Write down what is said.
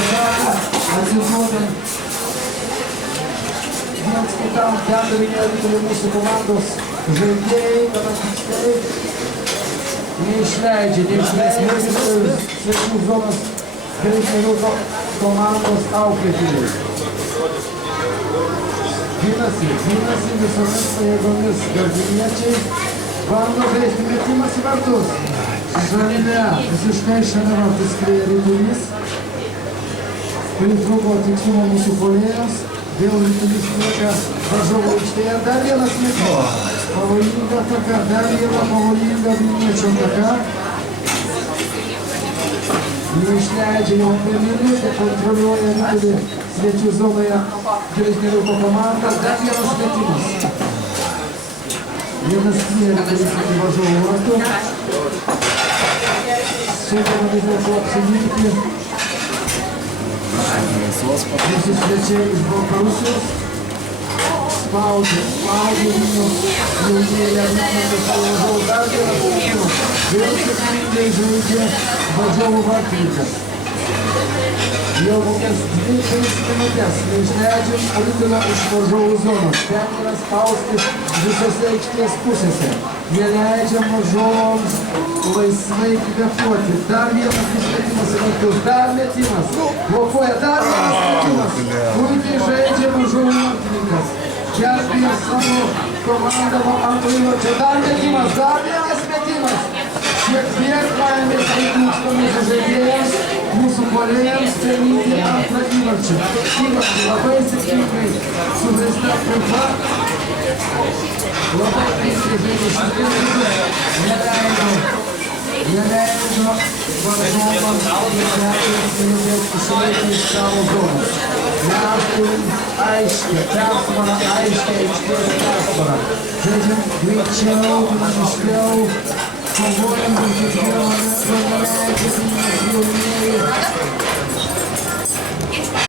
ataką, atsiduodant viens kitam, perdavinėdami mūsų komandos žaidėjai, panašiai neišleidžia svečių zonos Kreismeriuko komandos auklėtiniai. Ginasi visomis pajėgomis gardieniečiai, bando žaisti metimas į vartus. Šalia, visiškai šalia vartus skrieja Rytulys, pritrūko tikslumo mūsų puolėjos, vėl Rytulys lieka varžovų aikštėje. Dar vienas metimas, pavojinga ataka, dar viena pavojinga vilniečio ataka. Neišleidžia jau apie minutę, kontroliuoja Rytulį svečių zonoje Kreismeriuko komanda. Dar vienas metimas. Vienas smėlė darysime varžovų vartų. Sugeba vis dėlto apsiginti. Visi svečiai iš Baltarusijos. Spaudžia Vilnių jaunėlę Vilnių savo varžovų. Dar vienas metimas. Vėl sėkmingai žaidžia varžovų vartininkas. Jau kokias 2-3 minutės neišleidžiam Rytulio iš varžovų zonos. Ten yra spausti visose aikštės pusėse. Neleidžiam varžovams laisvai kvėpuoti. Dar vienas išmetimas į vartus. Dar metimas. Blokuoja. Dar vienas metimas. Puikiai žaidžia varžovų vartininkas. Gelbėja savo komandą nuo antrojo įvarčio. Dar metimas. Dar vienas metimas. Šiek tiek laimės trūksta mūsų žaidėjams, mūsų puolėjams pelnyti antrą įvarčią. Įvarčių labai sėkmingai sužaista atkarpa. Labai keistai žaidė šimtininkus. Neleido varžovams išlaikyti iš savo zonos. Mes turim aiškę persvarą, aiškę aikštės persvarą. Žaidžiam greičiau, dinamiškiau. Kovojam už kiekvieną, neleidžiam